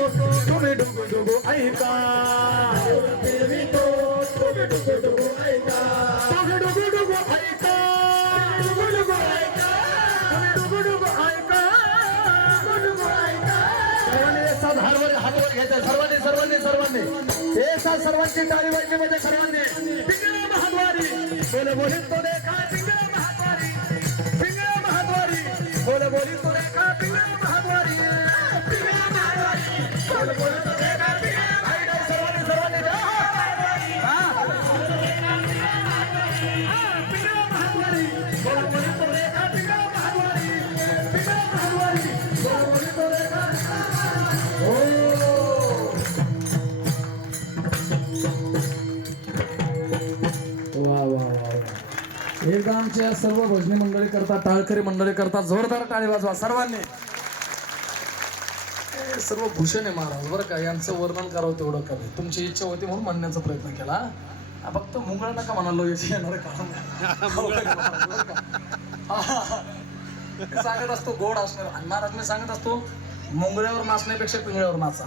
तुम्ही डुगु डुगु ऐका फिरवितो तुम्ही डुगु डुगु ऐका तुम्ही डुगु डुगु ऐका डुगु डुगु ऐका तुम्ही डुगु डुगु ऐका डुगु डुगु ऐका सर्वांनी एक साथ हातवर घ्यायचा सर्वांनी एक साथ सर्वांची टाळी वाजली म्हणजे सर्वांनी पिंगळा महाद्वारी बोले बोली तो देखा पिंगळा महाद्वारी पिंगळा महाद्वारी बोले बोली तो देखा पिंगळा महाद्वारी पिंगळा महाद्वारी बोले बोली तो देखा पिंगळा महाद्वारी सर्वांनी पिंगळा महाद्वारी बोले बोली तो देखा पिंगळा महाद्वारी पिंगळा महाद्वारी बोले बोली तो देखा वा वा वा एकदा आमच्या सर्व भजनी मंडळी करता टाळकरी मंडळी करता जोरदार टाळी वाजवा सर्वांनी सर्व भूषण आहे महाराज बरं का यांचं वर्णन करावं तेवढं कमी तुमची इच्छा होती म्हणून म्हणण्याचा प्रयत्न केला फक्त मुंगळ नका म्हणालो येणार सांगत असतो गोड असणार आणि महाराज मी सांगत असतो मुंगळ्यावर नाचण्यापेक्षा पिंगळ्यावर नाचा